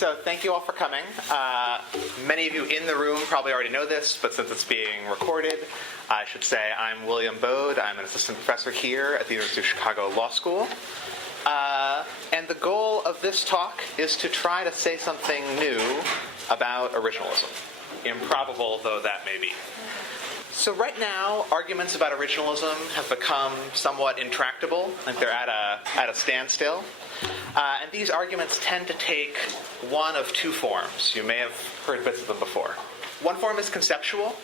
So thank you all for coming. Many of you in the room probably already know this, but since it's being recorded, I should say I'm William Baude. I'm an assistant professor here at the University of Chicago Law School. And the goal of this talk is to try to say something new about originalism, improbable though that may be. So right now, arguments about originalism have become somewhat intractable. Like they're at a standstill. And these arguments tend to take one of two forms. You may have heard bits of them before. One form is conceptual.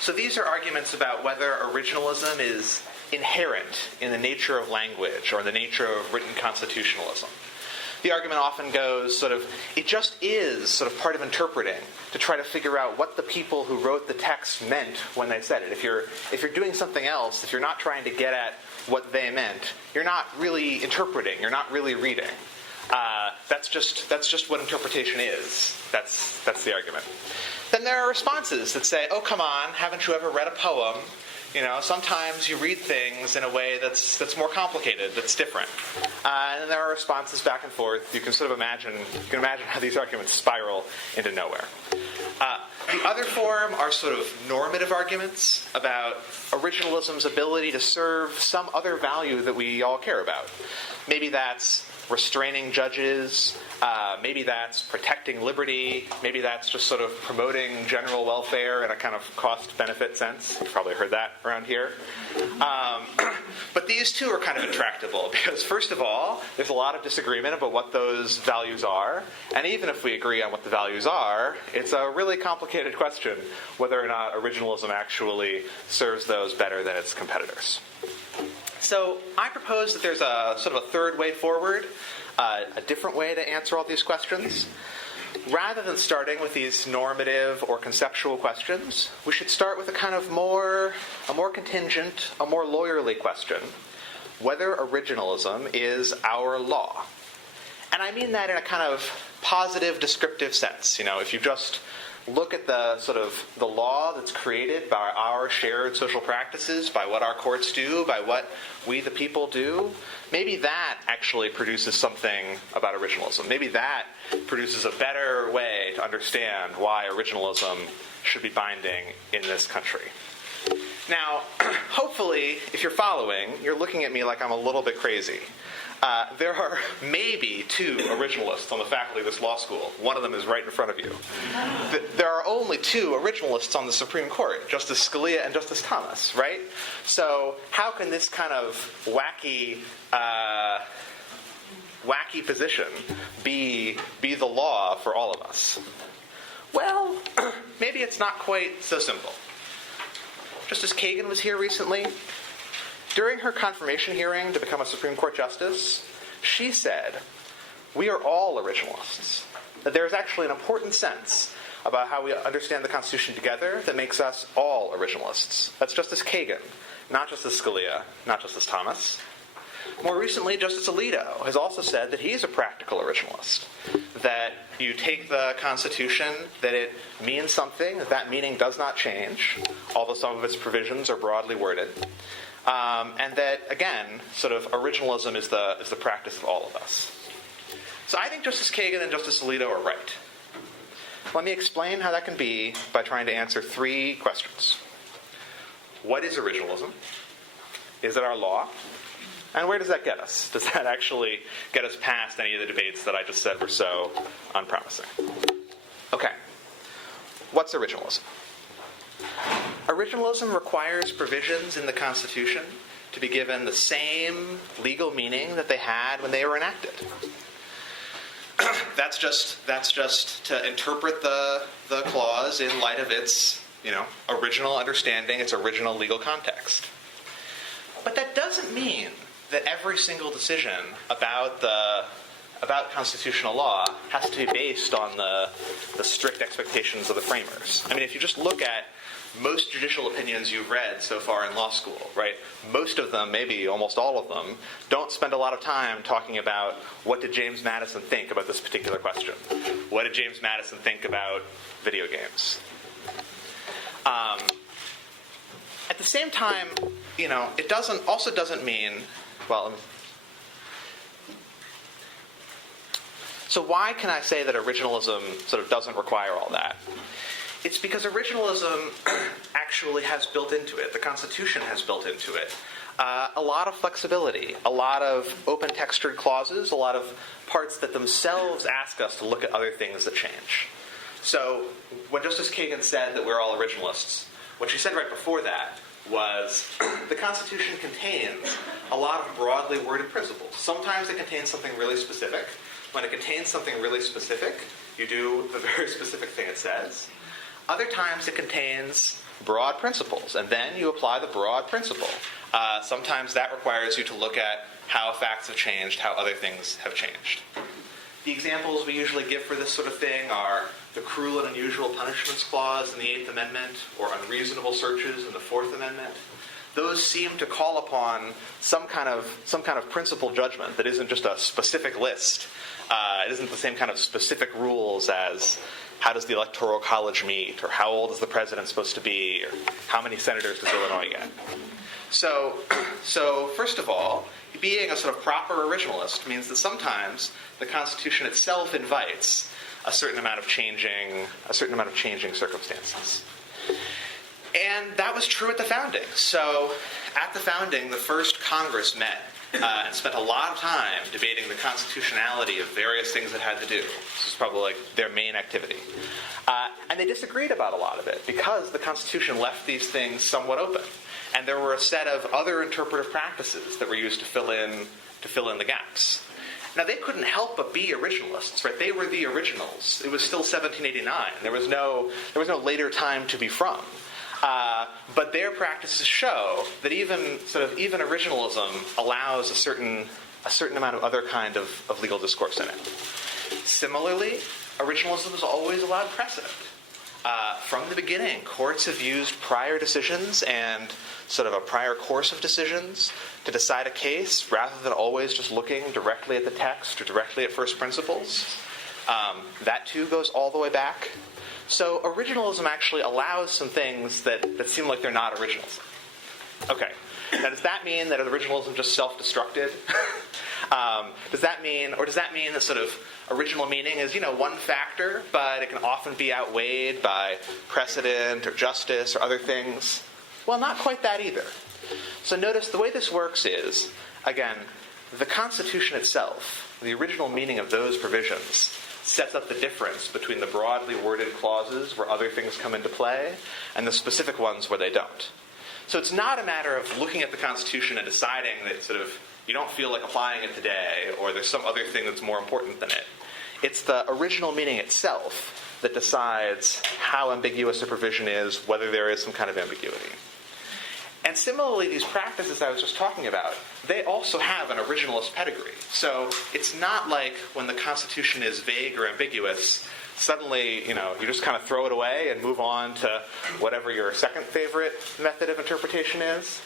So these are arguments about whether originalism is inherent in the nature of language or in the nature of written constitutionalism. The argument often goes it just is sort of part of interpreting to try to figure out what the people who wrote the text meant when they said it. If you're doing something else, if you're not trying to get at what they meant, you're not really interpreting, you're not really reading. That's just what interpretation is. That's the argument. Then there are responses that say, oh, come on, haven't you ever read a poem? Sometimes you read things in a way that's more complicated, that's different. And then there are responses back and forth. You can imagine how these arguments spiral into nowhere. The other form are normative arguments about originalism's ability to serve some other value that we all care about. Maybe that's restraining judges, maybe that's protecting liberty, maybe that's just promoting general welfare in a kind of cost-benefit sense. You've probably heard that around here. But these two are kind of intractable because, first of all, there's a lot of disagreement about what those values are. And even if we agree on what the values are, it's a really complicated question whether or not originalism actually serves those better than its competitors. So I propose that there's a third way forward, a different way to answer all these questions. Rather than starting with these normative or conceptual questions, we should start with a more contingent, a more lawyerly question: whether originalism is our law. And I mean that in a kind of positive, descriptive sense. If you just look at the law that's created by our shared social practices, by what our courts do, by what we the people do, maybe that actually produces something about originalism. Maybe that produces a better way to understand why originalism should be binding in this country. Now, hopefully, if you're following, you're looking at me like I'm a little bit crazy. There are maybe two originalists on the faculty of this law school. One of them is right in front of you. There are only two originalists on the Supreme Court, Justice Scalia and Justice Thomas, right? So how can this kind of wacky position be the law for all of us? Well, maybe it's not quite so simple. Justice Kagan was here recently. During her confirmation hearing to become a Supreme Court justice, she said, we are all originalists. That there is actually an important sense about how we understand the Constitution together that makes us all originalists. That's Justice Kagan, not Justice Scalia, not Justice Thomas. More recently, Justice Alito has also said that he's a practical originalist. That you take the Constitution, that it means something, that meaning does not change, although some of its provisions are broadly worded. And that, again, originalism is the practice of all of us. So I think Justice Kagan and Justice Alito are right. Let me explain how that can be by trying to answer three questions. What is originalism? Is it our law? And where does that get us? Does that actually get us past any of the debates that I just said were so unpromising? Okay. What's originalism? Originalism requires provisions in the Constitution to be given the same legal meaning that they had when they were enacted. That's just to interpret the clause in light of its, original understanding, its original legal context. But that doesn't mean that every single decision about constitutional law has to be based on the strict expectations of the framers. I mean, if you just look at most judicial opinions you've read so far in law school, right? Most of them, maybe almost all of them, don't spend a lot of time talking about what did James Madison think about this particular question. What did James Madison think about video games? At the same time, it doesn't mean, well, So why can I say that originalism sort of doesn't require all that? It's because originalism actually has built into it, the Constitution has built into it, a lot of flexibility, a lot of open textured clauses, a lot of parts that themselves ask us to look at other things that change. So when Justice Kagan said that we're all originalists, what she said right before that was the Constitution contains a lot of broadly worded principles. Sometimes it contains something really specific. When it contains something really specific, you do the very specific thing it says. Other times it contains broad principles, and then you apply the broad principle. Sometimes that requires you to look at how facts have changed, how other things have changed. The examples we usually give for this sort of thing are the cruel and unusual punishments clause in the Eighth Amendment, or unreasonable searches in the Fourth Amendment. Those seem to call upon some kind of principled judgment that isn't just a specific list. It isn't the same kind of specific rules as how does the Electoral College meet, or how old is the president supposed to be, or how many senators does Illinois get. So first of all, being a sort of proper originalist means that sometimes the Constitution itself invites a certain amount of changing circumstances. And that was true at the founding. So at the founding, the first Congress met and spent a lot of time debating the constitutionality of various things it had to do. This is probably like their main activity. And they disagreed about a lot of it because the Constitution left these things somewhat open. And there were a set of other interpretive practices that were used to fill in the gaps. Now, they couldn't help but be originalists, right? They were the originals. It was still 1789. There was no later time to be from. But their practices show that even originalism allows a certain amount of other kind of legal discourse in it. Similarly, originalism has always allowed precedent. From the beginning, courts have used prior decisions and sort of a prior course of decisions to decide a case rather than always just looking directly at the text or directly at first principles. That too goes all the way back. So originalism actually allows some things that seem like they're not originalism. Okay. Now, does that mean that originalism just self-destructed? Does that mean that sort of original meaning is, one factor, but it can often be outweighed by precedent or justice or other things? Well, not quite that either. So notice the way this works is, again, the Constitution itself, the original meaning of those provisions, sets up the difference between the broadly worded clauses where other things come into play and the specific ones where they don't. So it's not a matter of looking at the Constitution and deciding that sort of you don't feel like applying it today or there's some other thing that's more important than it. It's the original meaning itself that decides how ambiguous a provision is, whether there is some kind of ambiguity. And similarly, these practices I was just talking about, they also have an originalist pedigree. So it's not like when the Constitution is vague or ambiguous, suddenly, you just kind of throw it away and move on to whatever your second favorite method of interpretation is.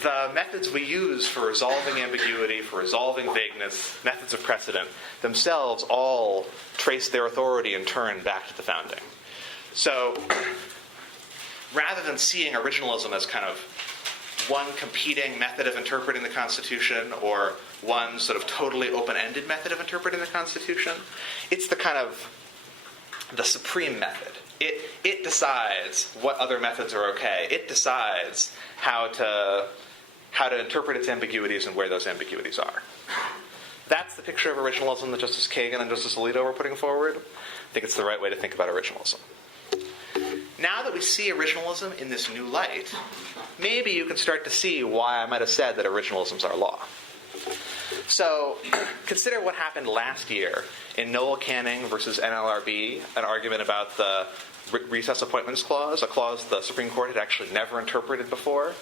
The methods we use for resolving ambiguity, for resolving vagueness, methods of precedent, themselves all trace their authority in turn back to the founding. So rather than seeing originalism as kind of one competing method of interpreting the Constitution or one sort of totally open-ended method of interpreting the Constitution, it's the kind of the supreme method. It decides what other methods are okay. It decides how to interpret its ambiguities and where those ambiguities are. That's the picture of originalism that Justice Kagan and Justice Alito were putting forward. I think it's the right way to think about originalism. Now that we see originalism in this new light, maybe you can start to see why I might have said that originalism's our law. So, consider what happened last year in Noel Canning versus NLRB, an argument about the recess appointments clause, a clause the Supreme Court had actually never interpreted before.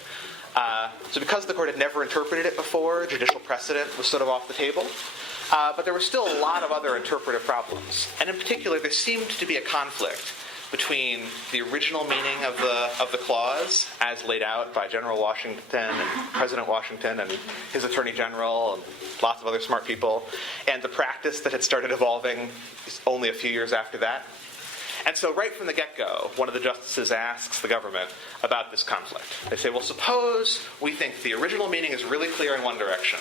So because the court had never interpreted it before, judicial precedent was sort of off the table. But there were still a lot of other interpretive problems. And in particular, there seemed to be a conflict between the original meaning of the clause as laid out by General Washington and President Washington and his Attorney General and lots of other smart people, and the practice that had started evolving only a few years after that. And so right from the get-go, one of the justices asks the government about this conflict. They say, well, suppose we think the original meaning is really clear in one direction,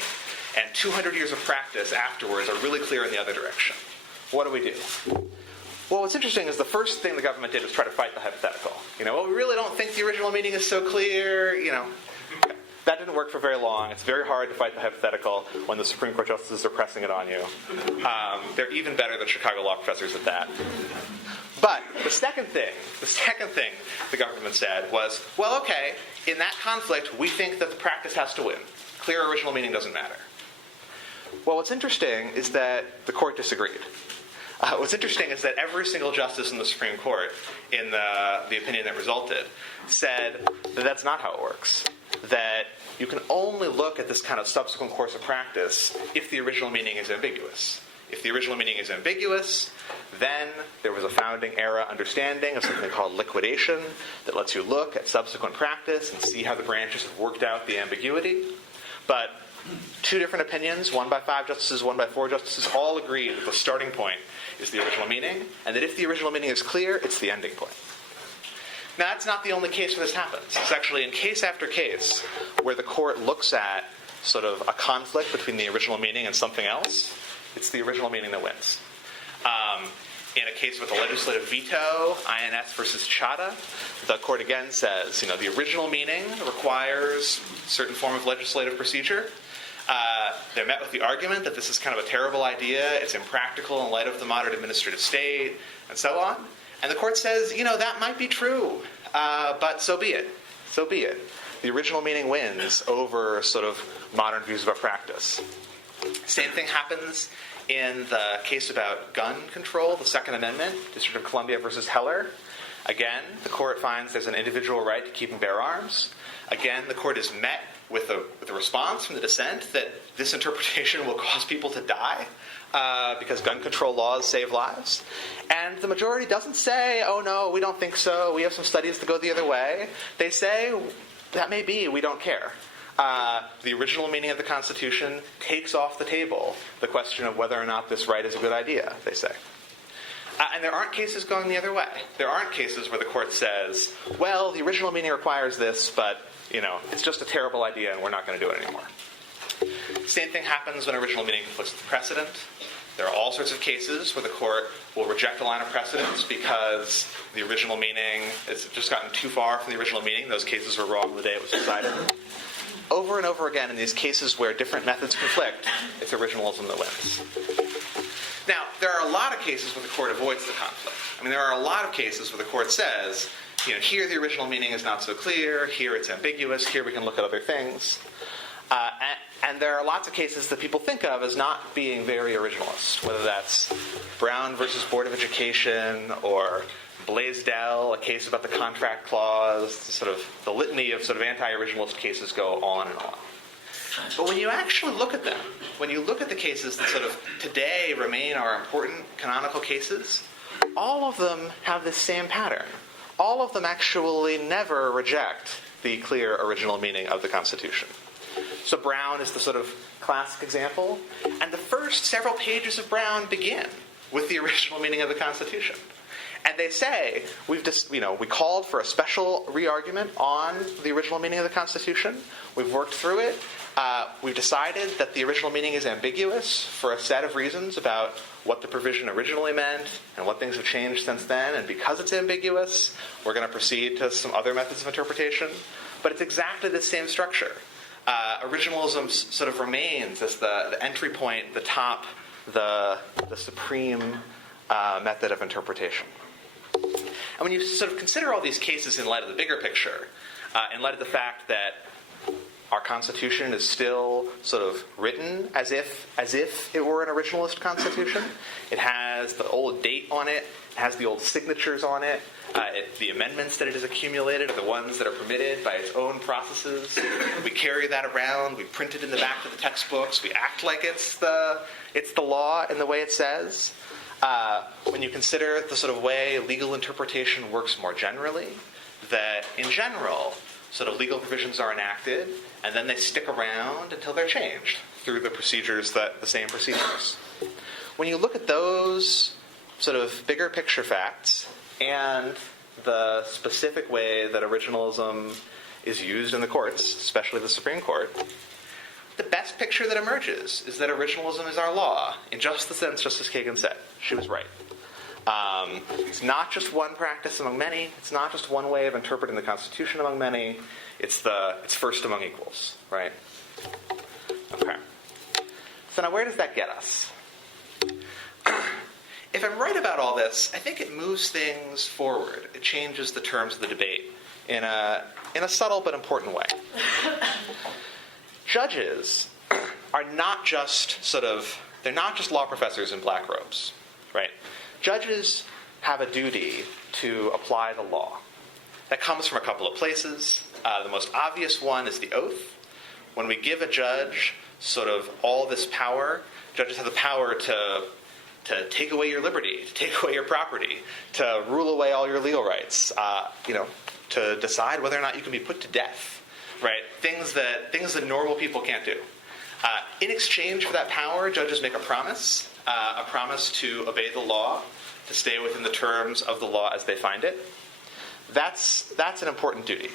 and 200 years of practice afterwards are really clear in the other direction. what do we do? Well, what's interesting is the first thing the government did was try to fight the hypothetical. Well, we really don't think the original meaning is so clear, That didn't work for very long. It's very hard to fight the hypothetical when the Supreme Court justices are pressing it on you. They're even better than Chicago law professors at that. But the second thing the government said was, well, okay, in that conflict, we think that the practice has to win. Clear original meaning doesn't matter. Well, what's interesting is that the court disagreed. What's interesting is that every single justice in the Supreme Court, in the opinion that resulted, said that that's not how it works. That you can only look at this kind of subsequent course of practice if the original meaning is ambiguous. If the original meaning is ambiguous, then there was a founding era understanding of something called liquidation that lets you look at subsequent practice and see how the branches have worked out the ambiguity. But two different opinions, one by 5 justices, one by 4 justices, all agreed that the starting point is the original meaning, and that if the original meaning is clear, it's the ending point. Now, that's not the only case where this happens. It's actually in case after case where the court looks at sort of a conflict between the original meaning and something else. It's the original meaning that wins. In a case with a legislative veto, INS versus Chadha, the court again says, the original meaning requires a certain form of legislative procedure. They're met with the argument that this is kind of a terrible idea, it's impractical in light of the modern administrative state, and so on. And the court says, that might be true, but so be it. So be it. The original meaning wins over sort of modern views about practice. Same thing happens in the case about gun control, the Second Amendment, District of Columbia versus Heller. Again, the court finds there's an individual right to keep and bear arms. Again, the court is met with a response from the dissent that this interpretation will cause people to die because gun control laws save lives. And the majority doesn't say, oh no, we don't think so, we have some studies that go the other way. They say, that may be, we don't care. The original meaning of the Constitution takes off the table the question of whether or not this right is a good idea, they say. And there aren't cases going the other way. There aren't cases where the court says, well, the original meaning requires this, but it's just a terrible idea and we're not going to do it anymore. Same thing happens when original meaning conflicts with precedent. There are all sorts of cases where the court will reject a line of precedents because the original meaning has just gotten too far from the original meaning. Those cases were wrong the day it was decided. Over and over again in these cases where different methods conflict, it's originalism that wins. Now, there are a lot of cases where the court avoids the conflict. There are a lot of cases where the court says, here the original meaning is not so clear, here it's ambiguous, here we can look at other things. And there are lots of cases that people think of as not being very originalist, whether that's Brown versus Board of Education or Blaisdell, a case about the contract clause, sort of the litany of sort of anti-originalist cases go on and on. But when you actually look at them, when you look at the cases that sort of today remain our important canonical cases, all of them have this same pattern. All of them actually never reject the clear original meaning of the Constitution. So Brown is the sort of classic example, and the first several pages of Brown begin with the original meaning of the Constitution. And they say, we called for a special re-argument on the original meaning of the Constitution. We've worked through it. We've decided that the original meaning is ambiguous for a set of reasons about what the provision originally meant and what things have changed since then. And because it's ambiguous, we're going to proceed to some other methods of interpretation. But it's exactly the same structure. Originalism sort of remains as the entry point, the top, the supreme method of interpretation. And when you sort of consider all these cases in light of the bigger picture, in light of the fact that our Constitution is still sort of written as if it were an originalist Constitution. It has the old date on it. It has the old signatures on it. The amendments that it has accumulated are the ones that are permitted by its own processes. We carry that around. We print it in the back of the textbooks. We act like it's the law in the way it says. When you consider the sort of way legal interpretation works more generally, that in general, sort of legal provisions are enacted, and then they stick around until they're changed through the same procedures. When you look at those sort of bigger picture facts and the specific way that originalism is used in the courts, especially the Supreme Court, the best picture that emerges is that originalism is our law, in just the sense Justice Kagan said. She was right. It's not just one practice among many. It's not just one way of interpreting the Constitution among many. It's first among equals, right? Okay. So now where does that get us? If I'm right about all this, I think it moves things forward. It changes the terms of the debate in a subtle but important way. Judges are not just they're not just law professors in black robes, right? Judges have a duty to apply the law. That comes from a couple of places. The most obvious one is the oath. When we give a judge all this power, judges have the power to take away your liberty, to take away your property, to rule away all your legal rights, to decide whether or not you can be put to death, right? Things that normal people can't do. In exchange for that power, judges make a promise to obey the law, to stay within the terms of the law as they find it. That's an important duty.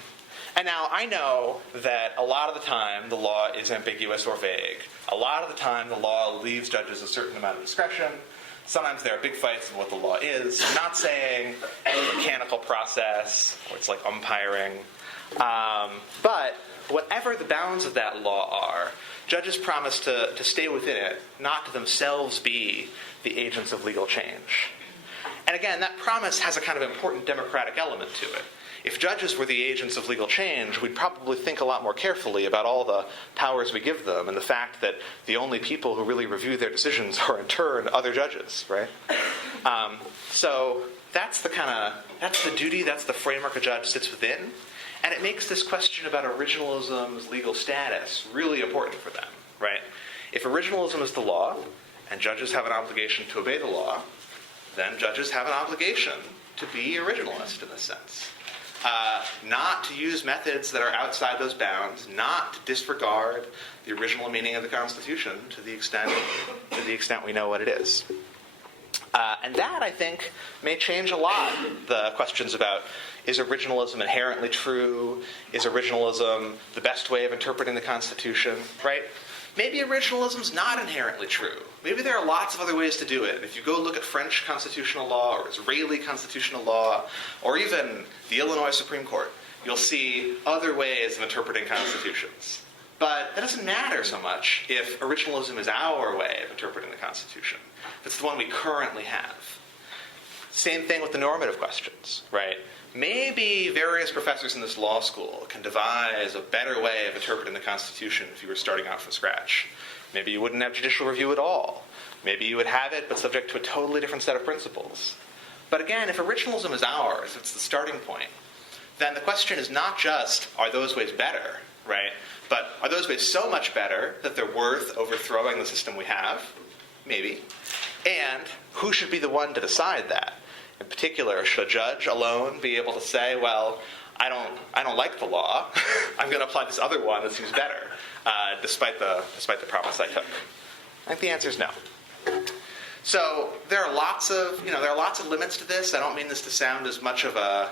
And now I know that a lot of the time the law is ambiguous or vague. A lot of the time the law leaves judges a certain amount of discretion. Sometimes there are big fights on what the law is. I'm not saying a mechanical process or it's like umpiring. But whatever the bounds of that law are, judges promise to stay within it, not to themselves be the agents of legal change. And again, that promise has a kind of important democratic element to it. If judges were the agents of legal change, we'd probably think a lot more carefully about all the powers we give them and the fact that the only people who really review their decisions are in turn other judges, right? So that's the duty, that's the framework a judge sits within. And it makes this question about originalism's legal status really important for them, right? If originalism is the law, and judges have an obligation to obey the law, then judges have an obligation to be originalist in this sense. Not to use methods that are outside those bounds, not to disregard the original meaning of the Constitution to the extent we know what it is. And that, I think, may change a lot the questions about, is originalism inherently true? Is originalism the best way of interpreting the Constitution, right? Maybe originalism's not inherently true. Maybe there are lots of other ways to do it. And if you go look at French constitutional law or Israeli constitutional law or even the Illinois Supreme Court, you'll see other ways of interpreting constitutions. But that doesn't matter so much if originalism is our way of interpreting the Constitution. If it's the one we currently have. Same thing with the normative questions, right? Maybe various professors in this law school can devise a better way of interpreting the Constitution if you were starting out from scratch. Maybe you wouldn't have judicial review at all. Maybe you would have it, but subject to a totally different set of principles. But again, if originalism is ours, if it's the starting point, then the question is not just, are those ways better, right? But are those ways so much better that they're worth overthrowing the system we have? Maybe. And who should be the one to decide that? In particular, should a judge alone be able to say, well, I don't like the law. I'm going to apply this other one that seems better, despite the promise I took? I think the answer is no. So there are lots of limits to this. I don't mean this to sound as much of a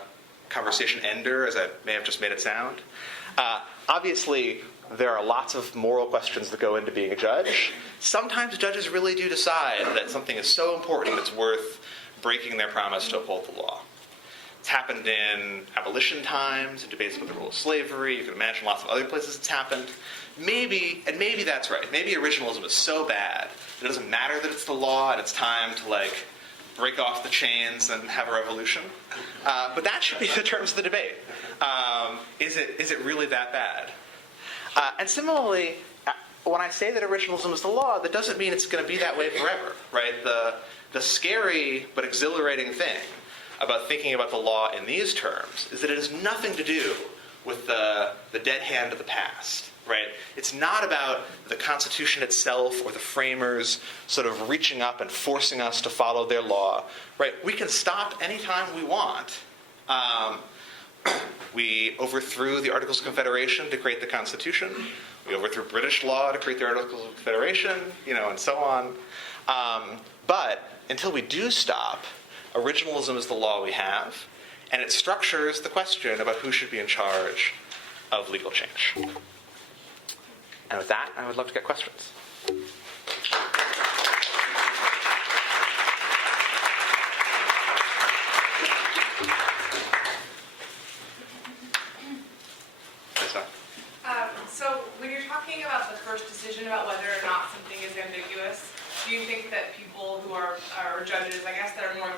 conversation ender as I may have just made it sound. Obviously, there are lots of moral questions that go into being a judge. Sometimes judges really do decide that something is so important it's worth breaking their promise to uphold the law. It's happened in abolition times, in debates about the rule of slavery. You can imagine lots of other places it's happened. Maybe that's right. Maybe originalism is so bad that it doesn't matter that it's the law and it's time to break off the chains and have a revolution. But that should be the terms of the debate. Is it really that bad? And similarly, when I say that originalism is the law, that doesn't mean it's going to be that way forever, right? The scary but exhilarating thing about thinking about the law in these terms is that it has nothing to do with the dead hand of the past, right? It's not about the Constitution itself or the framers sort of reaching up and forcing us to follow their law, right? We can stop anytime we want. We overthrew the Articles of Confederation to create the Constitution. We overthrew British law to create the Articles of Confederation, and so on. But until we do stop, originalism is the law we have, and it structures the question about who should be in charge of legal change. And with that, I would love to get questions.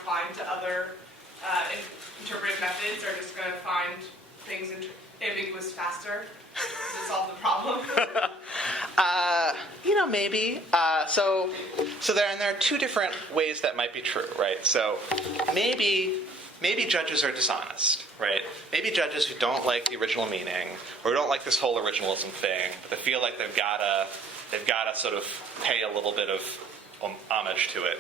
applying to other interpretive methods are just going to find things ambiguous faster? Does it solve the problem? Maybe. So there are two different ways that might be true, right? So maybe judges are dishonest, right? Maybe judges who don't like the original meaning, or who don't like this whole originalism thing, but they feel like they've got to sort of pay a little bit of homage to it.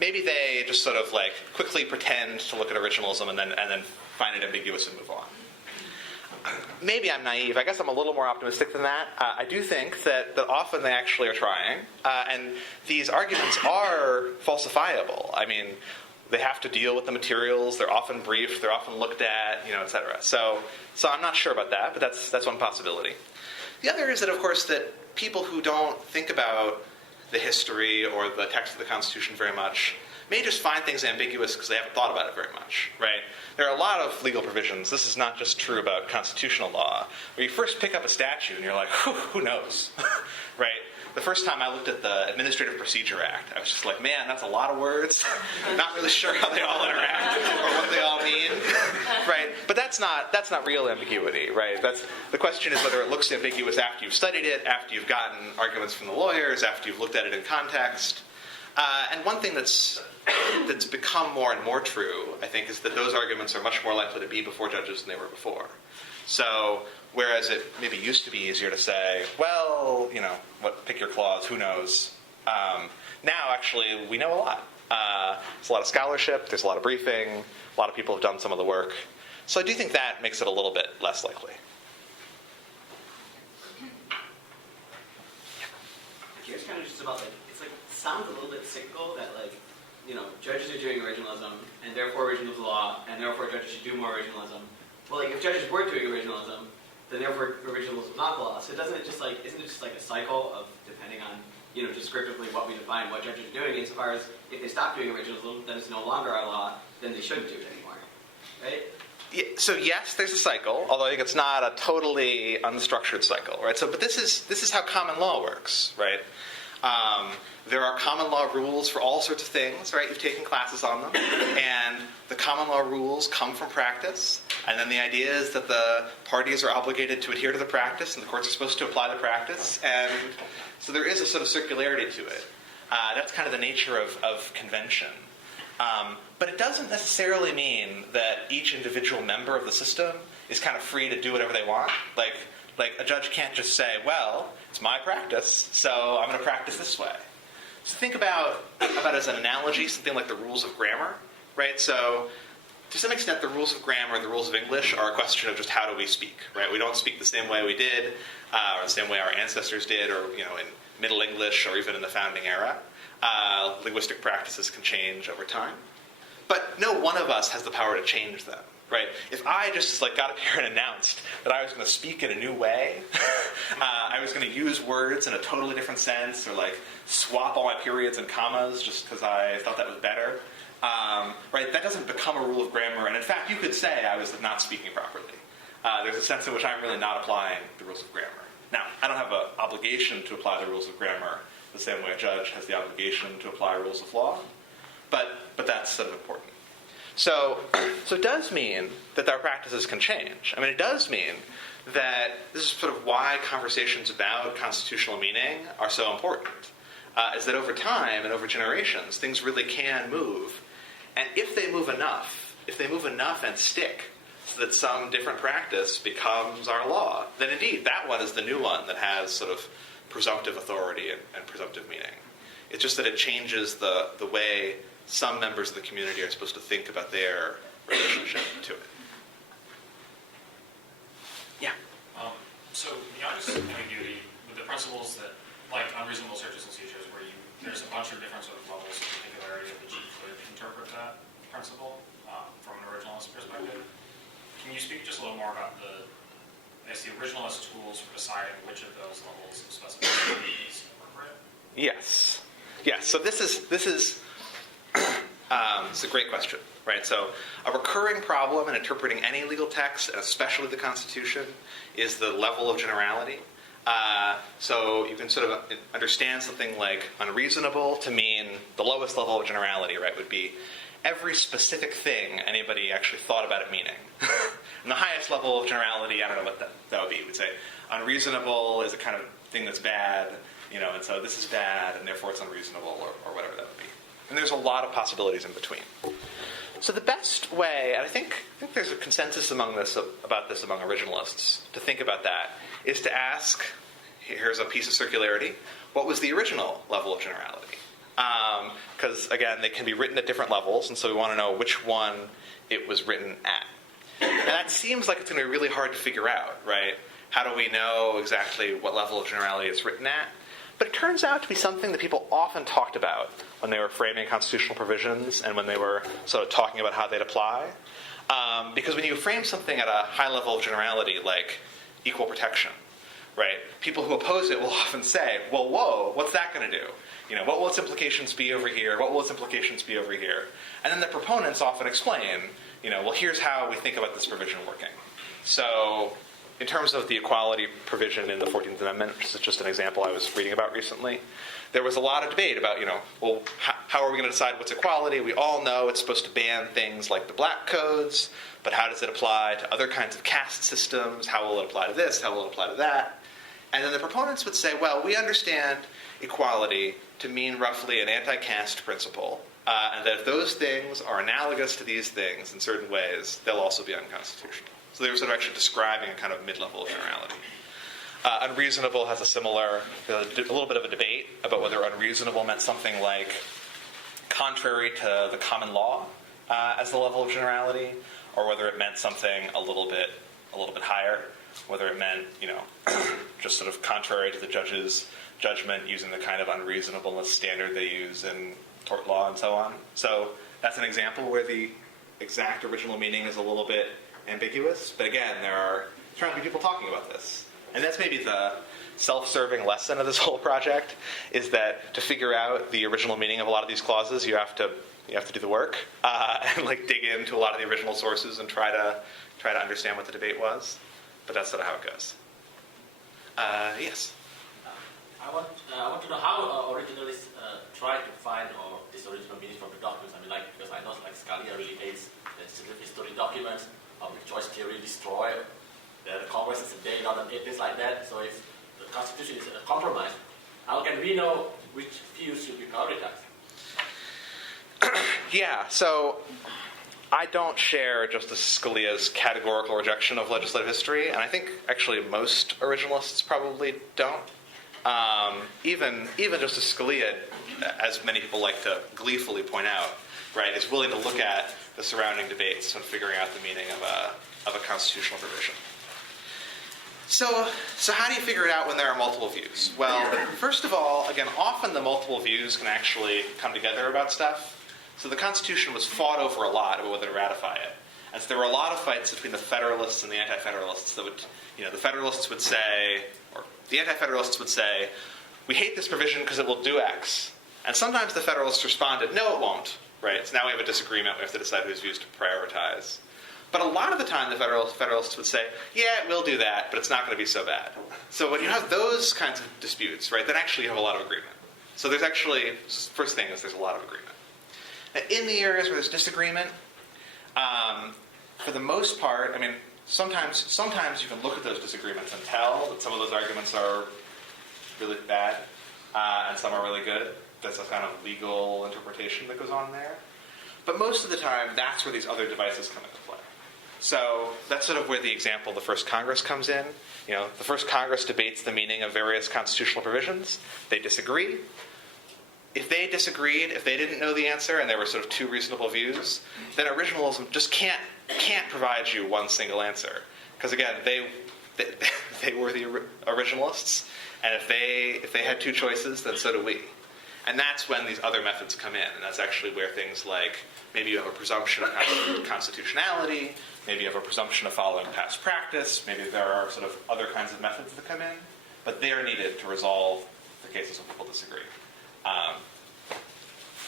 Maybe they just sort of like quickly pretend to look at originalism and then find it ambiguous and move on. Maybe I'm naive. I guess I'm a little more optimistic than that. I do think that often they actually are trying, and these arguments are falsifiable. I mean, they have to deal with the materials. They're often briefed. They're often looked at, et cetera. So I'm not sure about that, but that's one possibility. The other is that, of course, that people who don't think about the history or the text of the Constitution very much may just find things ambiguous because they haven't thought about it very much, right? There are a lot of legal provisions. This is not just true about constitutional law, where you first pick up a statute and you're like, who knows, right? The first time I looked at the Administrative Procedure Act, I was just like, man, that's a lot of words. Not really sure how they all interact or what they all mean, right? But that's not real ambiguity, right? The question is whether it looks ambiguous after you've studied it, after you've gotten arguments from the lawyers, after you've looked at it in context. And one thing that's become more and more true, I think, is that those arguments are much more likely to be before judges than they were before. So whereas it maybe used to be easier to say, well, pick your clause, who knows? Now, actually, we know a lot. There's a lot of scholarship, there's a lot of briefing, a lot of people have done some of the work. So I do think that makes it a little bit less likely. I'm curious kind of just about, it sounds a little bit cyclical that, judges are doing originalism, and therefore originalism is law, and therefore judges should do more originalism. Well, if judges weren't doing originalism, then therefore originalism is not the law. So isn't it just like a cycle of depending on, descriptively what we define what judges are doing, insofar as if they stop doing originalism, then it's no longer our law, then they shouldn't do it anymore, right? Yeah, so yes, there's a cycle, although I think it's not a totally unstructured cycle, right? But this is how common law works, right? There are common law rules for all sorts of things, right? You've taken classes on them, and the common law rules come from practice, and then the idea is that the parties are obligated to adhere to the practice, and the courts are supposed to apply the practice, and so there is a sort of circularity to it. That's kind of the nature of convention. But it doesn't necessarily mean that each individual member of the system is kind of free to do whatever they want. Like a judge can't just say, well, it's my practice, so I'm going to practice this way. So think about as an analogy, something like the rules of grammar, right? So to some extent, the rules of grammar, the rules of English are a question of just how do we speak, right? We don't speak the same way we did, or the same way our ancestors did, or in Middle English, or even in the founding era. Linguistic practices can change over time. But no one of us has the power to change them, right? If I just got up here and announced that I was going to speak in a new way, I was going to use words in a totally different sense, or swap all my periods and commas just because I thought that was better, right? That doesn't become a rule of grammar, and in fact, you could say I was not speaking properly. There's a sense in which I'm really not applying the rules of grammar. Now, I don't have an obligation to apply the rules of grammar the same way a judge has the obligation to apply rules of law, but that's sort of important. So it does mean that our practices can change. I mean, it does mean that this is sort of why conversations about constitutional meaning are so important, is that over time and over generations, things really can move. And if they move enough and stick, so that some different practice becomes our law, then indeed, that one is the new one that has sort of presumptive authority and presumptive meaning. It's just that it changes the way some members of the community are supposed to think about their relationship to it. Yeah? So beyond just ambiguity, with the principles that, like unreasonable searches and seizures, where there's a bunch of different sort of levels of particularity that you could interpret that principle from an originalist perspective. Can you speak just a little more about the originalist tools for deciding which of those levels of specificity is appropriate? Yes. So this is it's a great question, right? So a recurring problem in interpreting any legal text, and especially the Constitution, is the level of generality. So you can sort of understand something like unreasonable to mean the lowest level of generality, right, would be every specific thing anybody actually thought about it meaning. And the highest level of generality, I don't know what that would be. We'd say unreasonable is a kind of thing that's bad, and so this is bad, and therefore it's unreasonable, or whatever that would be. And there's a lot of possibilities in between. So the best way, and I think there's a consensus about this among originalists, to think about that, is to ask, here's a piece of circularity, what was the original level of generality? Because, again, they can be written at different levels, and so we want to know which one it was written at. And that seems like it's going to be really hard to figure out, right? How do we know exactly what level of generality it's written at? But it turns out to be something that people often talked about when they were framing constitutional provisions and when they were sort of talking about how they'd apply. Because when you frame something at a high level of generality, like equal protection, right? People who oppose it will often say, well, whoa, what's that going to do? What will its implications be over here? What will its implications be over here? And then the proponents often explain, well, here's how we think about this provision working. So in terms of the equality provision in the 14th Amendment, which is just an example I was reading about recently, there was a lot of debate about, well, how are we going to decide what's equality? We all know it's supposed to ban things like the black codes, but how does it apply to other kinds of caste systems? How will it apply to this? How will it apply to that? And then the proponents would say, well, we understand equality to mean roughly an anti-caste principle, and that if those things are analogous to these things in certain ways, they'll also be unconstitutional. So they were sort of actually describing a kind of mid-level of generality. Unreasonable has a little bit of a debate about whether unreasonable meant something like contrary to the common law as the level of generality, or whether it meant something a little bit higher, whether it meant, just sort of contrary to the judge's judgment using the kind of unreasonableness standard they use in tort law and so on. So that's an example where the exact original meaning is a little bit ambiguous. But again, there are trying to be people talking about this. And that's maybe the self-serving lesson of this whole project, is that to figure out the original meaning of a lot of these clauses, you have to do the work and dig into a lot of the original sources and try to understand what the debate was. But that's sort of how it goes. Yes. I want to know how originalists try to find this original meaning from the documents. Because I know Scalia really hates the history documents, public choice theory destroy the Congress is a day, not an it, things like that. So if the Constitution is a compromise, how can we know which views should be prioritized? Yeah, so I don't share Justice Scalia's categorical rejection of legislative history, and I think actually most originalists probably don't. Even Justice Scalia, as many people like to gleefully point out, right, is willing to look at the surrounding debates when figuring out the meaning of a constitutional provision. So how do you figure it out when there are multiple views? Well, first of all, again, often the multiple views can actually come together about stuff. So the Constitution was fought over a lot about whether to ratify it. And so there were a lot of fights between the Federalists and the Anti-Federalists that would, the Federalists would say, or the Anti-Federalists would say, we hate this provision because it will do X. And sometimes the Federalists responded, no, it won't. Right? So now we have a disagreement. We have to decide whose views to prioritize. But a lot of the time, the Federalists would say, yeah, it will do that, but it's not going to be so bad. So when you have those kinds of disputes, right, then actually you have a lot of agreement. So there's actually, first thing is there's a lot of agreement. Now, in the areas where there's disagreement, for the most part, sometimes you can look at those disagreements and tell that some of those arguments are really bad, and some are really good. That's a kind of legal interpretation that goes on there. But most of the time, that's where these other devices come into play. So that's sort of where the example of the first Congress comes in. The first Congress debates the meaning of various constitutional provisions. They disagree. If they disagreed, if they didn't know the answer, and there were sort of two reasonable views, then originalism just can't provide you one single answer. Because again, they were the originalists, and if they had two choices, then so do we. And that's when these other methods come in. And that's actually where things like, maybe you have a presumption of constitutionality, maybe you have a presumption of following past practice, maybe there are sort of other kinds of methods that come in, but they are needed to resolve the cases when people disagree.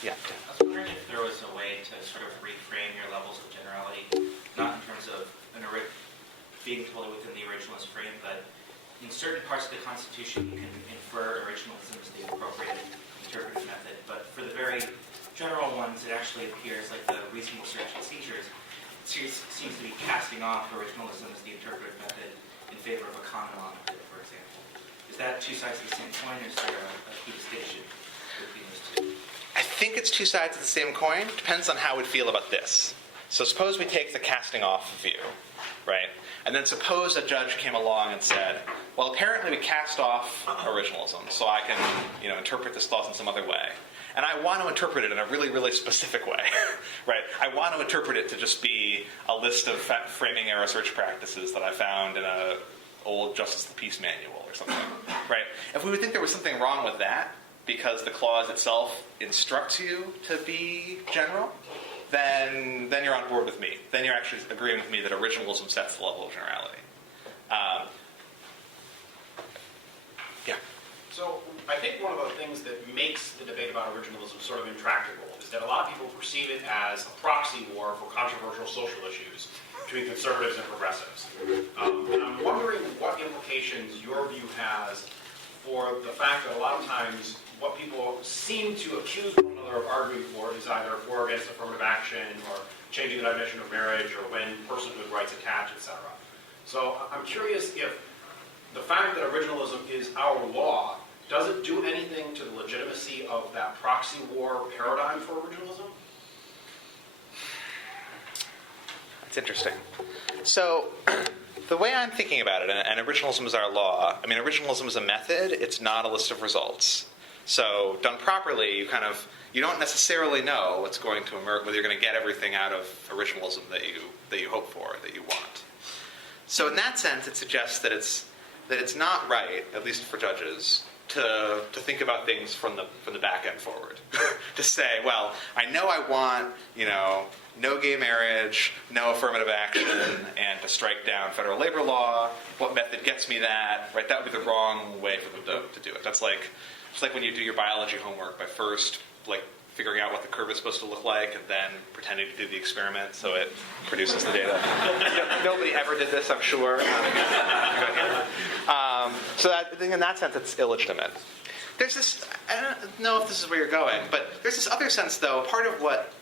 Yeah. I was wondering if there was a way to sort of reframe your levels of generality, not in terms of being totally within the originalist frame, but in certain parts of the Constitution you can infer originalism as the appropriate interpretive method, but for the very general ones, it actually appears like the reasonable search and seizures seems to be casting off originalism as the interpretive method in favor of a common law method, for example. Is that two sides of the same coin, or is there a key distinction between those two? I think it's two sides of the same coin. Depends on how we'd feel about this. So suppose we take the casting off view, right? And then suppose a judge came along and said, well, apparently we cast off originalism, so I can, interpret this clause in some other way. And I want to interpret it in a really, really specific way, right? I want to interpret it to just be a list of framing error search practices that I found in an old Justice of the Peace manual or something, right? If we would think there was something wrong with that because the clause itself instructs you to be general, then you're on board with me. Then you're actually agreeing with me that originalism sets the level of generality. Yeah. So I think one of the things that makes the debate about originalism sort of intractable is that a lot of people perceive it as a proxy war for controversial social issues between conservatives and progressives. And I'm wondering what implications your view has for the fact that a lot of times what people seem to accuse one another of arguing for is either for or against affirmative action or changing the definition of marriage or when personhood rights attach, etc. So I'm curious if the fact that originalism is our law, does it do anything to the legitimacy of that proxy war paradigm for originalism? That's interesting. So the way I'm thinking about it, and originalism is our law, originalism is a method, it's not a list of results. So done properly, you don't necessarily know what's going to emerge, whether you're going to get everything out of originalism that you hope for, that you want. So in that sense, it suggests that it's not right, at least for judges, to think about things from the back end forward. To say, well, I know I want, no gay marriage, no affirmative action, and to strike down federal labor law. What method gets me that? Right? That would be the wrong way for them to do it. It's like when you do your biology homework by first figuring out what the curve is supposed to look like and then pretending to do the experiment so it produces the data. Nobody ever did this, I'm sure. So that, in that sense, it's illegitimate. There's this, I don't know if this is where you're going, but there's this other sense, though, part of what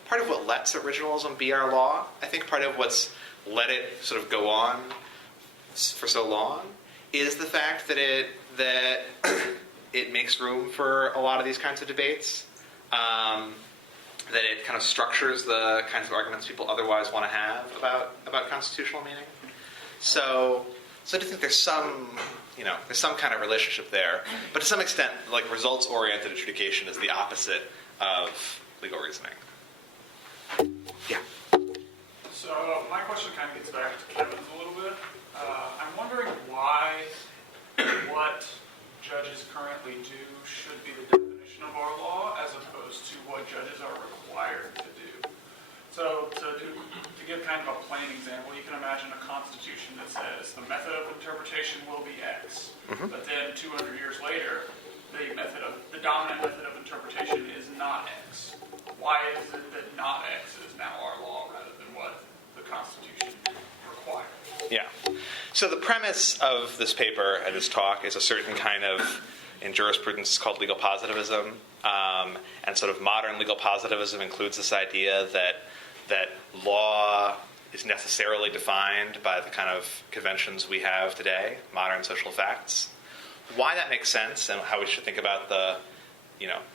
lets originalism be our law, I think part of what's let it sort of go on for so long, is the fact that it makes room for a lot of these kinds of debates. That it kind of structures the kinds of arguments people otherwise want to have about constitutional meaning. So I do think there's some kind of relationship there. But to some extent, results-oriented adjudication is the opposite of legal reasoning. Yeah. So my question kind of gets back to Kevin's a little bit. I'm wondering why what judges currently do should be the definition of our law as opposed to what judges are required to do. So to give kind of a plain example, you can imagine a constitution that says the method of interpretation will be X, but then 200 years later, the dominant method of interpretation is not X. Why is it that not X is now our law rather than what the Constitution requires? Yeah. So the premise of this paper and this talk is a certain kind of, in jurisprudence, called legal positivism. And sort of modern legal positivism includes this idea that law is necessarily defined by the kind of conventions we have today, modern social facts. Why that makes sense and how we should think about the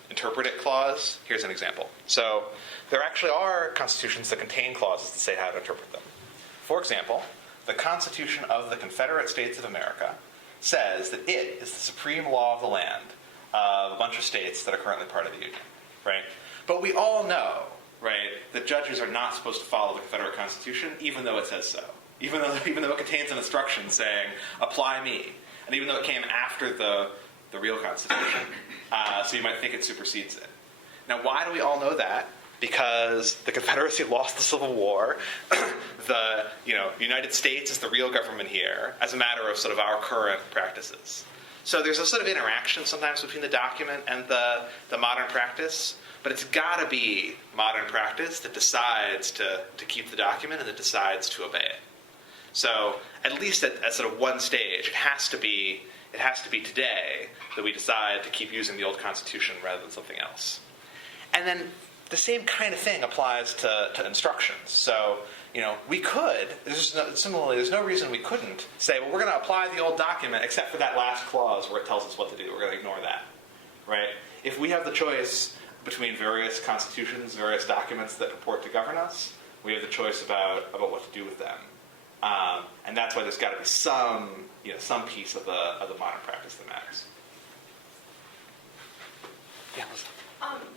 interpret it clause, here's an example. So there actually are constitutions that contain clauses that say how to interpret them. For example, the Constitution of the Confederate States of America says that it is the supreme law of the land of a bunch of states that are currently part of the Union, right? But we all know, right, that judges are not supposed to follow the Confederate Constitution, even though it says so. Even though it contains an instruction saying, apply me. And even though it came after the real Constitution. So you might think it supersedes it. Now, why do we all know that? Because the Confederacy lost the Civil War. The United States is the real government here, as a matter of sort of our current practices. So there's a sort of interaction sometimes between the document and the modern practice, but it's got to be modern practice that decides to keep the document and that decides to obey it. So at least at sort of one stage, it has to be today that we decide to keep using the old Constitution rather than something else. And then the same kind of thing applies to instructions. So, we could, similarly, there's no reason we couldn't say, well, we're going to apply the old document except for that last clause where it tells us what to do. We're going to ignore that, right? If we have the choice between various constitutions, various documents that purport to govern us, we have the choice about what to do with them. And that's why there's got to be some piece of the modern practice that matters. Yeah, Elizabeth.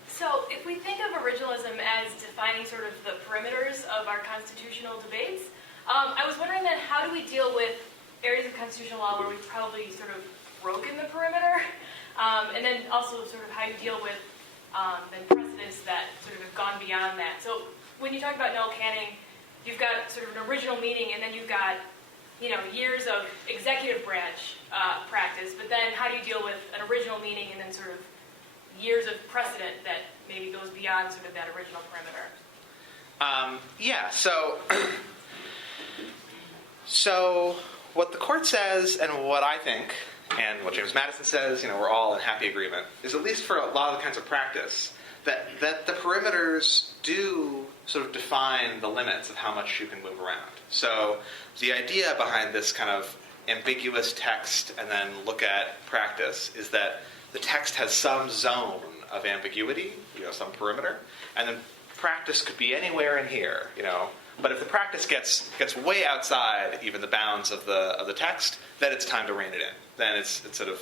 So if we think of originalism as defining sort of the perimeters of our constitutional debates, I was wondering then, how do we deal with areas of constitutional law where we've probably sort of broken the perimeter? And then also sort of how you deal with then precedents that sort of have gone beyond that. So when you talk about Noel Canning, you've got sort of an original meaning, and then you've got years of executive branch practice, but then how do you deal with an original meaning and then sort of years of precedent that maybe goes beyond sort of that original perimeter? So what the court says and what I think and what James Madison says, we're all in happy agreement, is at least for a lot of the kinds of practice, that the perimeters do sort of define the limits of how much you can move around. So the idea behind this kind of ambiguous text and then look at practice is that the text has some zone of ambiguity, some perimeter, and then practice could be anywhere in here, But if the practice gets way outside even the bounds of the text, then it's time to rein it in. Then it's sort of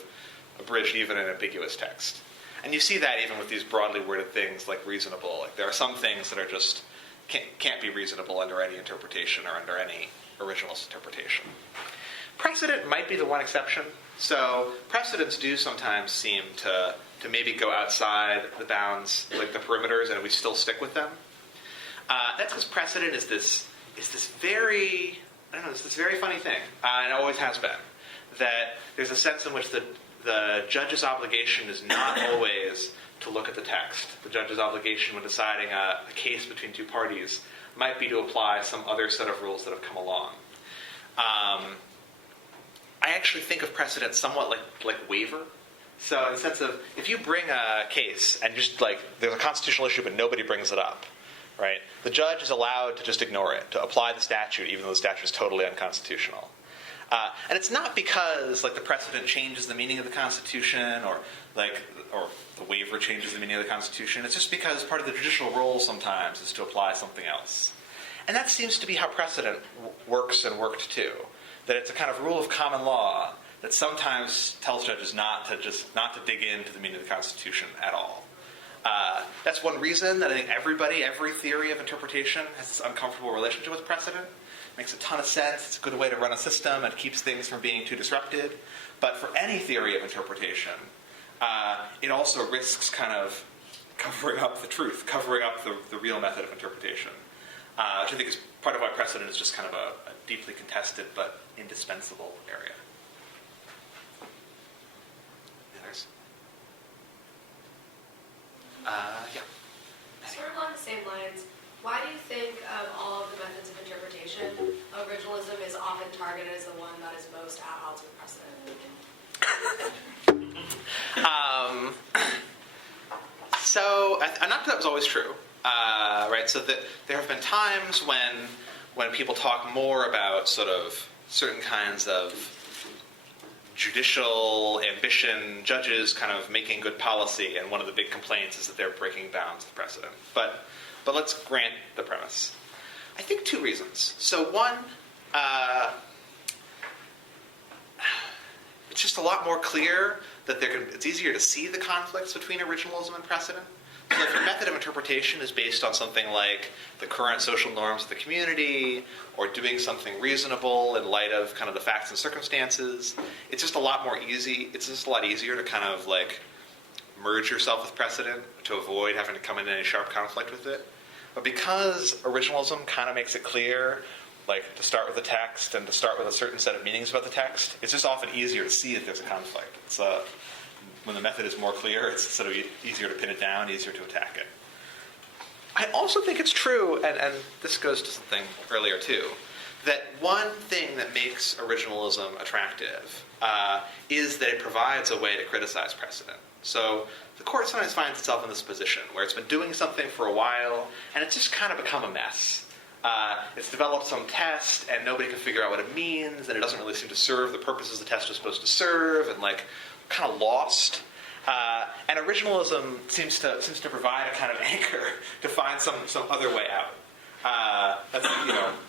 abridged even in ambiguous text. And you see that even with these broadly worded things like reasonable. Like there are some things that are just can't be reasonable under any interpretation or under any originalist interpretation. Precedent might be the one exception. So precedents do sometimes seem to maybe go outside the bounds, like the perimeters, and we still stick with them. That's because precedent is this very funny thing, and it always has been, that there's a sense in which the judge's obligation is not always to look at the text. The judge's obligation when deciding a case between two parties might be to apply some other set of rules that have come along. I actually think of precedent somewhat like waiver. So in the sense of, if you bring a case and just there's a constitutional issue but nobody brings it up, right? The judge is allowed to just ignore it, to apply the statute even though the statute is totally unconstitutional. And it's not because the precedent changes the meaning of the Constitution or the waiver changes the meaning of the Constitution. It's just because part of the judicial role sometimes is to apply something else. And that seems to be how precedent works and worked too. That it's a kind of rule of common law that sometimes tells judges not to dig into the meaning of the Constitution at all. That's one reason that I think every theory of interpretation has this uncomfortable relationship with precedent. It makes a ton of sense. It's a good way to run a system and keeps things from being too disrupted. But for any theory of interpretation, it also risks kind of covering up the truth, covering up the real method of interpretation, which I think is part of why precedent is just kind of a deeply contested but indispensable area. Others? Yeah. Sort of along the same lines, why do you think of all of the methods of interpretation, originalism is often targeted as the one that is most at odds with precedent? So I'm not sure that was always true, right? So there have been times when people talk more about sort of certain kinds of judicial ambition, judges kind of making good policy, and one of the big complaints is that they're breaking bounds of precedent. But let's grant the premise. I think two reasons. So one, it's just a lot more clear that it's easier to see the conflicts between originalism and precedent. So if your method of interpretation is based on something like the current social norms of the community or doing something reasonable in light of kind of the facts and circumstances, it's just a lot more easy. It's just a lot easier to kind of merge yourself with precedent to avoid having to come into any sharp conflict with it. But because originalism kind of makes it clear, to start with the text and to start with a certain set of meanings about the text, it's just often easier to see if there's a conflict. It's when the method is more clear, it's sort of easier to pin it down, easier to attack it. I also think it's true, and this goes to something earlier too, that one thing that makes originalism attractive is that it provides a way to criticize precedent. So the court sometimes finds itself in this position where it's been doing something for a while, and it's just kind of become a mess. It's developed some test, and nobody can figure out what it means, and it doesn't really seem to serve the purposes the test was supposed to serve, and like kind of lost. And originalism seems to provide a kind of anchor to find some other way out.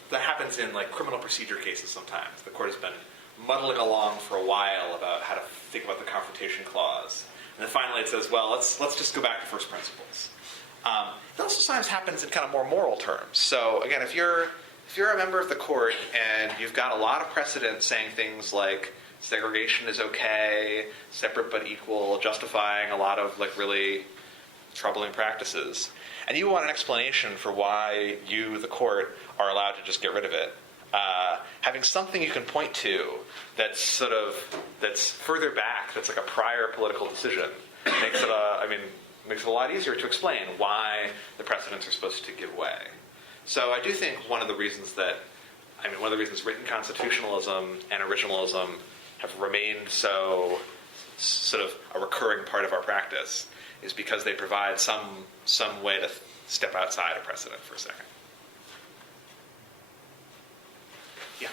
That happens in like criminal procedure cases sometimes. The court has been muddling along for a while about how to think about the confrontation clause, and then finally it says, well, let's just go back to first principles. It also sometimes happens in kind of more moral terms. So again, if you're a member of the court and you've got a lot of precedent saying things like segregation is okay, separate but equal, justifying a lot of like really troubling practices, and you want an explanation for why you, the court, are allowed to just get rid of it, having something you can point to that's further back, that's like a prior political decision, makes it a lot easier to explain why the precedents are supposed to give way. So I do think one of the reasons written constitutionalism and originalism have remained so sort of a recurring part of our practice is because they provide some way to step outside a precedent for a second. Yeah.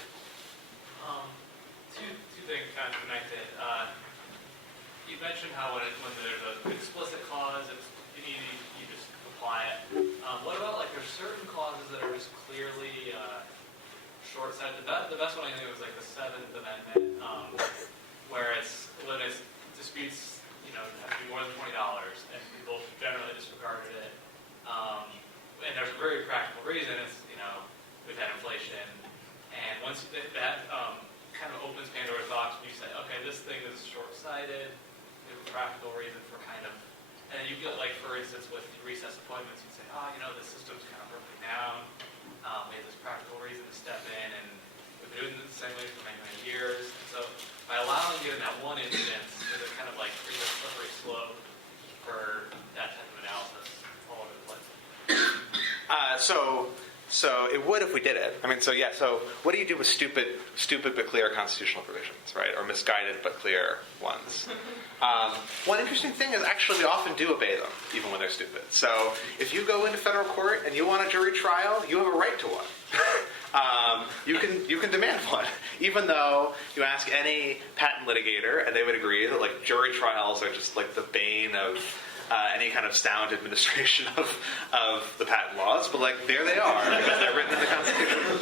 Two things kind of connected. You mentioned how when there's an explicit clause, you just apply it. What about like there's certain clauses that are just clearly short-sighted? The best one I think was like the Seventh Amendment, where when it's disputes, have to be more than $20, and people generally disregarded it. And there's a very practical reason. It's we've had inflation, and once that kind of opens Pandora's box, when you say, okay, this thing is short-sighted. We have a practical reason for and then you get like, for instance, with recess appointments, you say, the system's kind of broken down. We have this practical reason to step in, and we've been doing it the same way for many, many years. And so by allowing you in that one instance, it kind of like creates a slippery slope for that type of analysis all over the place. So it would if we did it. So what do you do with stupid but clear constitutional provisions, right? Or misguided but clear ones? One interesting thing is actually we often do obey them, even when they're stupid. So if you go into federal court and you want a jury trial, you have a right to one. You can demand one, even though you ask any patent litigator, and they would agree that like jury trials are just like the bane of any kind of sound administration of the patent laws, but like there they are because they're written in the Constitution.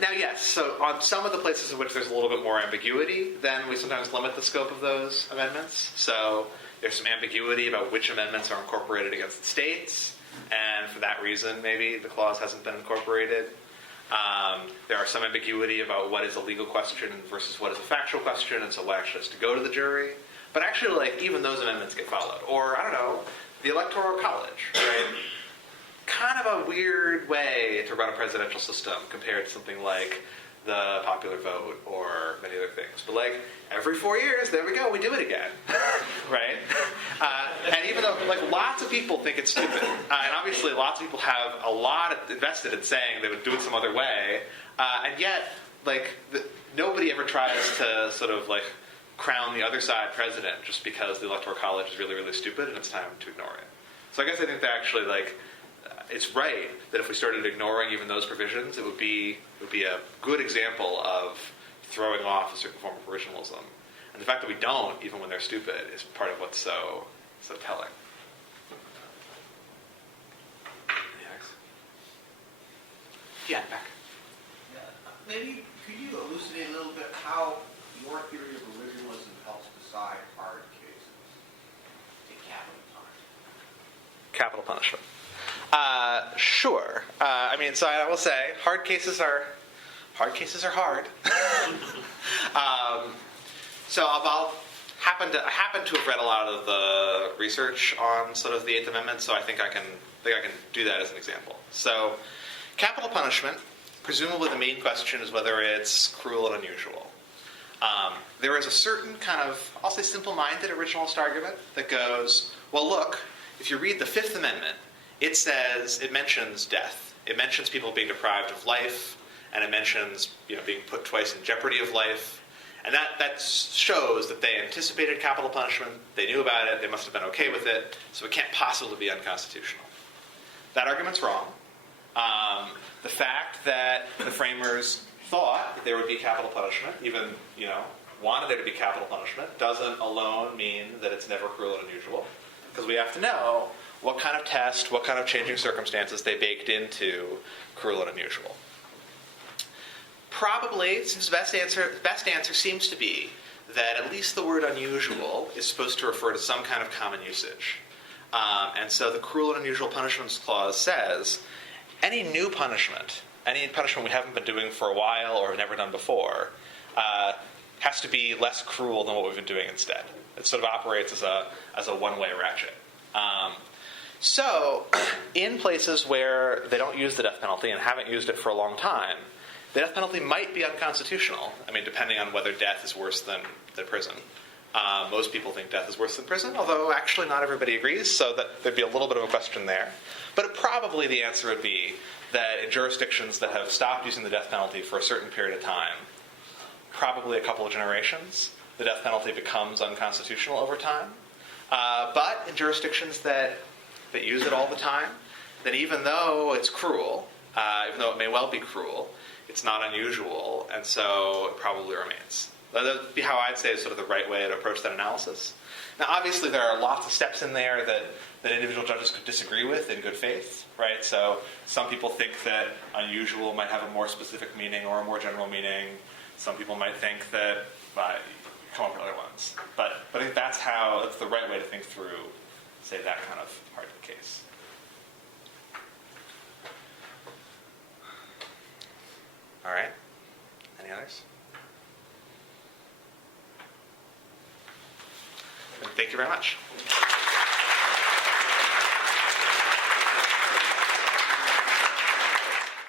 Now, yes, so on some of the places in which there's a little bit more ambiguity, then we sometimes limit the scope of those amendments. So there's some ambiguity about which amendments are incorporated against the states, and for that reason, maybe the clause hasn't been incorporated. There are some ambiguity about what is a legal question versus what is a factual question, and so what actually has to go to the jury. But actually, like, even those amendments get followed. Or, I don't know, the Electoral College, right? Kind of a weird way to run a presidential system compared to something like the popular vote or many other things. But, like, every 4 years, there we go, we do it again, right? And even though, like, lots of people think it's stupid, and obviously lots of people have a lot invested in saying they would do it some other way, and yet, like, nobody ever tries to sort of, like, crown the other side president just because the Electoral College is really, really stupid and it's time to ignore it. So I guess I think that actually, like, it's right that if we started ignoring even those provisions, it would be a good example of throwing off a certain form of originalism. And the fact that we don't, even when they're stupid, is part of what's so telling. Yeah, back. Yeah. Maybe could you elucidate a little bit how your theory of originalism helps decide hard cases? Take capital punishment. Sure. So I will say, hard cases are hard. So I happen to have read a lot of the research on sort of the Eighth Amendment, so I think I can do that as an example. So, capital punishment, presumably the main question is whether it's cruel and unusual. There is a certain kind of, I'll say, simple-minded originalist argument that goes, well, look, if you read the Fifth Amendment, it mentions death. It mentions people being deprived of life and it mentions being put twice in jeopardy of life. And that shows that they anticipated capital punishment, they knew about it, they must have been okay with it, so it can't possibly be unconstitutional. That argument's wrong. The fact that the framers thought that there would be capital punishment, even, wanted there to be capital punishment, doesn't alone mean that it's never cruel and unusual, because we have to know what kind of test, what kind of changing circumstances they baked into cruel and unusual. Probably, the best answer seems to be that at least the word unusual is supposed to refer to some kind of common usage. And so the cruel and unusual punishments clause says any new punishment, any punishment we haven't been doing for a while or have never done before, has to be less cruel than what we've been doing instead. It sort of operates as a one-way ratchet. So in places where they don't use the death penalty and haven't used it for a long time, the death penalty might be unconstitutional. I mean, depending on whether death is worse than prison. Most people think death is worse than prison, although actually not everybody agrees, so that there'd be a little bit of a question there. But probably the answer would be that in jurisdictions that have stopped using the death penalty for a certain period of time, probably a couple of generations, the death penalty becomes unconstitutional over time. But in jurisdictions that use it all the time, then even though it's cruel, even though it may well be cruel, it's not unusual, and so it probably remains. That would be how I'd say is sort of the right way to approach that analysis. Now, obviously, there are lots of steps in there that individual judges could disagree with in good faith, right? So some people think that unusual might have a more specific meaning or a more general meaning. Some people might think that come up with other ones. But I think that's the right way to think through, say, that kind of part of the case. All right. Any others? Thank you very much.